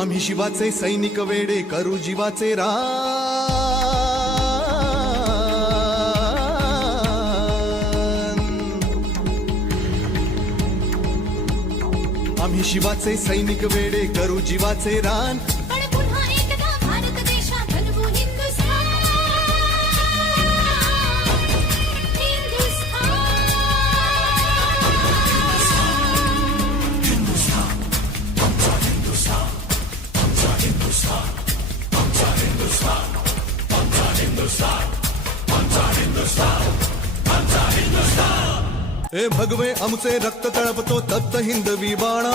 आम्ही शिवाचे सैनिक वेडे करू जीवाचे रान। आम्ही शिवाचे सैनिक वेडे करू जीवाचे रान। पण पुन्हा एकदा भारत देशात बनवू हिंदुस्थान। हे भगवे आमचे रक्त तळपतो तप्त हिंदवी बाणा।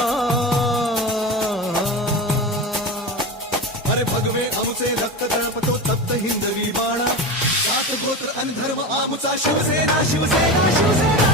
अरे भगवे आमचे रक्त तळपतो तप्त हिंदवी बाणा। जात गोत्र आणि धर्म आमचा शिवसेना शिवसेना शिवसेना।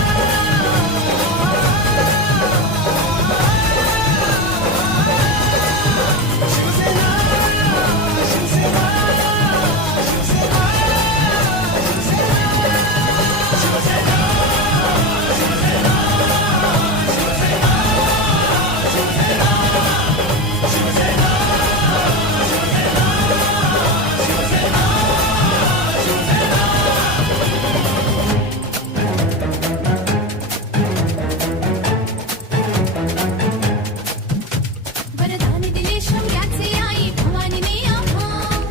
वरदान दिले शौर्याचे आई भवानीने आम्हास।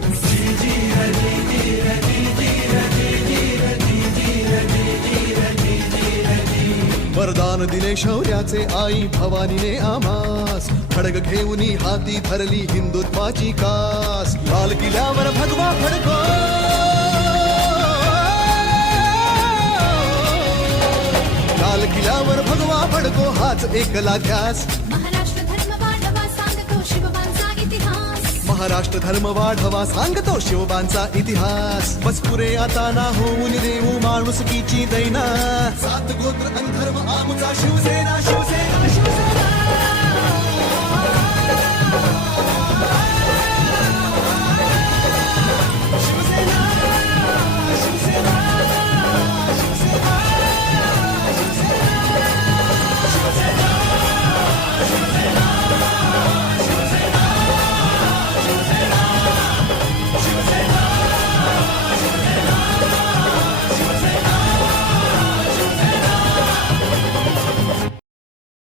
वरदान दिले शौर्याचे आई भवानीने आम्हास। खडग घेऊन हाती धरली हिंदुत्वाची कास। लाल किल्ल्यावर भगवा फडको, लाल किल्ल्यावर भगवा फडको हाच एकला ध्यास। महाराष्ट्र धर्म वाढवा सांगतो शिवबांचा इतिहास। महाराष्ट्र धर्म वाढवा सांगतो शिवबांचा इतिहास। बस पुरे आता ना होऊन देऊ माणुसकीची दैना। सात गोत्र आणि धर्म आमचा शिवसेना शिवसेना शिवसेना।